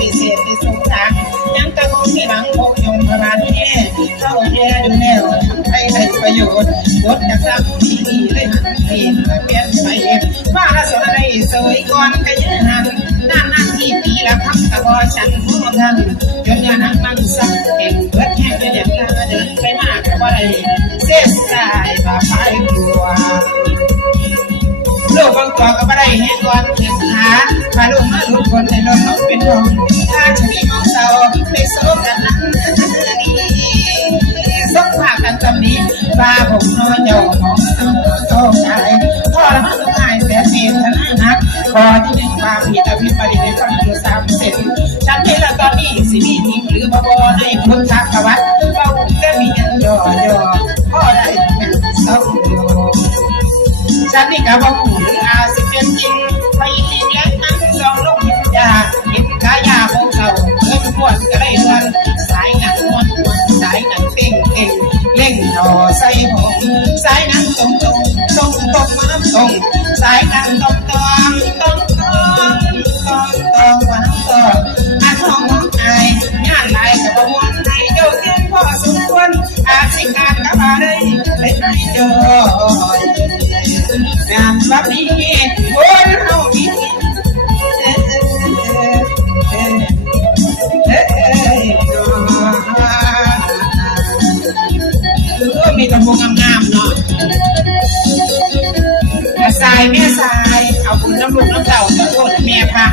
พิเศษที่สุดทักยังกระโดดที่หลังโคยงพระบาทแน่เข้าแย่ดูแนวให้ได้ประโยชน์บทจากสามที่ดีเลยเปลี่ยนไปว่าละสนอะไรสวยก่อนก็ยืนหันนั่นที่ปีละคำกระบอกฉันพูดทันจนงานนั่งสักเก่งเบิดแห้งเลยอย่างนั้นเดินไปมากกว่าไรเสียสายบาไปกลัวลูกบางตัวก็ไม่ได้เห็นก่อนเขียนหาพาลูกมาลูกคนในรถน้องเป็นห่วงถ้าจะมีมองเศร้าไปโซ่กันนั้นนี่ส่งฝากกันจำนี้ปลาผมน้อยเจ้าน้องโตใจพ่อละมันต้องหายแสนเมตรนักพอที่หนึ่งปลาผีตะพิปริในฟังอยู่3%ฉันเห็นแล้วตอนนี้สิมีทิ้งหรือบ่บ่ให้พุทธกวัตเป้าก็มีเงินย่อพ่อได้เป็นเศร้าฉันนี่กับว่าผู้หรืออาสิเป็นจริงไปอีกแล้วนั่งสองลงหินยาเห็นกายาของเขาเพิ่มปวดก็ได้วันสายหนังมันสายหนังเต่งเล่งหน่อใส่ผมสายหนังตรงมาตรงสายหนังตรงวันมาท้องน้องไองานลายกับประมวลในโยเกนพ่อสมควรอาสิงานกับมาได้เล่นให้เจองานแบบนี้คนเฮามีมีตะพงงามๆเนาะแม่สายเอาคุณน้ำลูกน้ำเต่าตะโกนแม่ค่ะ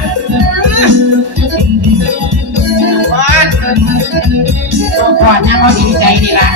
ก่อนยังเขาดีใจดีละ